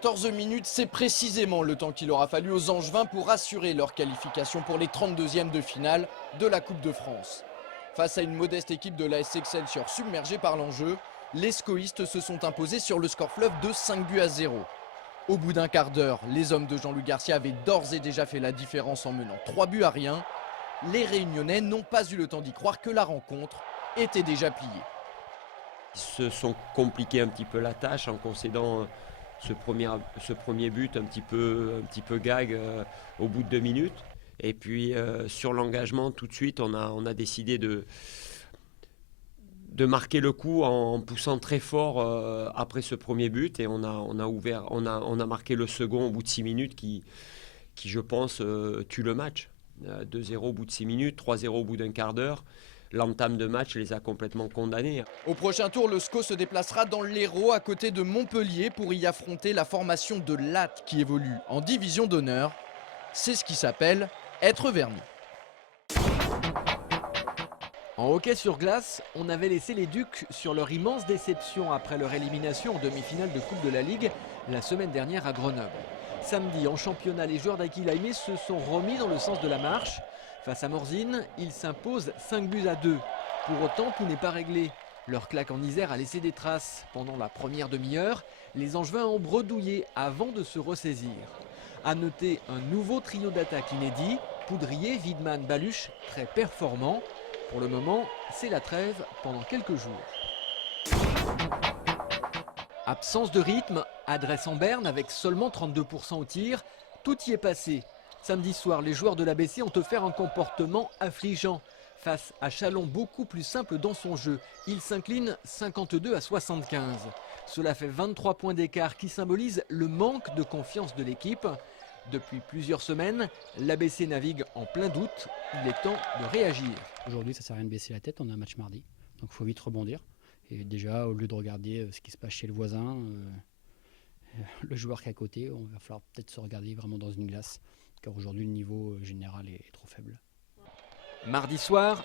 14 minutes, c'est précisément le temps qu'il aura fallu aux Angevins pour assurer leur qualification pour les 32e de finale de la Coupe de France. Face à une modeste équipe de l'AS Excelsior submergée par l'enjeu, les scoïstes se sont imposés sur le score fleuve de 5-0. Au bout d'un quart d'heure, les hommes de Jean-Louis Garcia avaient d'ores et déjà fait la différence en menant 3-0. Les Réunionnais n'ont pas eu le temps d'y croire que la rencontre était déjà pliée. Ils se sont compliqués un petit peu la tâche en concédant ce premier but un petit peu gag au bout de 2 minutes. Et puis sur l'engagement, tout de suite, on a décidé de marquer le coup en poussant très fort après ce premier but. Et on a marqué le second au bout de 6 minutes qui je pense, tue le match. 2-0 au bout de 6 minutes, 3-0 au bout d'un quart d'heure. L'entame de match les a complètement condamnés. Au prochain tour, le SCO se déplacera dans l'Hérault à côté de Montpellier pour y affronter la formation de Latte qui évolue en division d'honneur. C'est ce qui s'appelle être verni. En hockey sur glace, on avait laissé les Ducs sur leur immense déception après leur élimination en demi-finale de Coupe de la Ligue la semaine dernière à Grenoble. Samedi, en championnat, les joueurs d'Aquila Aimé se sont remis dans le sens de la marche. Face à Morzine, ils s'imposent 5-2. Pour autant, tout n'est pas réglé. Leur claque en Isère a laissé des traces. Pendant la première demi-heure, les Angevins ont bredouillé avant de se ressaisir. À noter un nouveau trio d'attaque inédit, Poudrier, Widman, Baluch, très performants. Pour le moment, c'est la trêve pendant quelques jours. Absence de rythme, adresse en berne avec seulement 32% au tir, tout y est passé. Samedi soir, les joueurs de l'ABC ont offert un comportement affligeant. Face à Chalon beaucoup plus simple dans son jeu, il s'incline 52-75. Cela fait 23 points d'écart qui symbolisent le manque de confiance de l'équipe. Depuis plusieurs semaines, l'ABC navigue en plein doute. Il est temps de réagir. Aujourd'hui, ça ne sert à rien de baisser la tête, on a un match mardi. Donc il faut vite rebondir. Et déjà, au lieu de regarder ce qui se passe chez le voisin, le joueur qui est à côté, on va falloir peut-être se regarder vraiment dans une glace. Car aujourd'hui, le niveau général est trop faible. Mardi soir,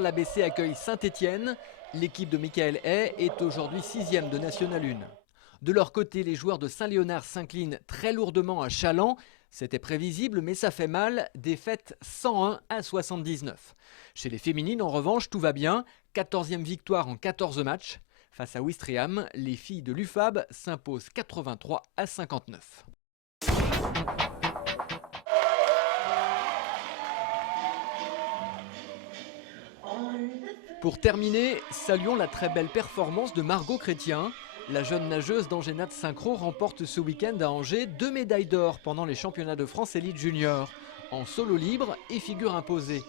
l'ABC accueille Saint-Étienne. L'équipe de Michael Hay est aujourd'hui 6e de National 1. De leur côté, les joueurs de Saint-Léonard s'inclinent très lourdement à Chaland. C'était prévisible, mais ça fait mal. Défaite 101-79. Chez les féminines, en revanche, tout va bien. 14e victoire en 14 matchs. Face à Ouistreham, les filles de l'UFAB s'imposent 83-59. Pour terminer, saluons la très belle performance de Margot Chrétien. La jeune nageuse d'Angénat Synchro remporte ce week-end à Angers 2 médailles d'or pendant les championnats de France Élite Junior, en solo libre et figure imposée.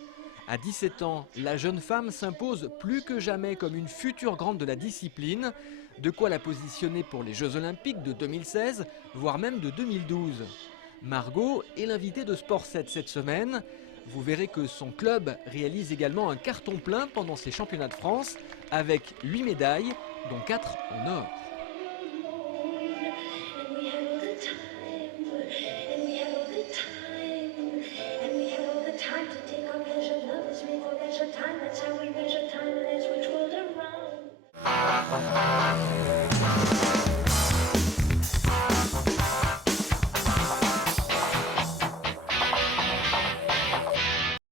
À 17 ans, la jeune femme s'impose plus que jamais comme une future grande de la discipline, de quoi la positionner pour les Jeux Olympiques de 2016, voire même de 2012. Margot est l'invitée de Sport 7 cette semaine. Vous verrez que son club réalise également un carton plein pendant ces championnats de France, avec 8 médailles, dont 4 en or. Time to take our pleasure, love is real, leisure time, that's how we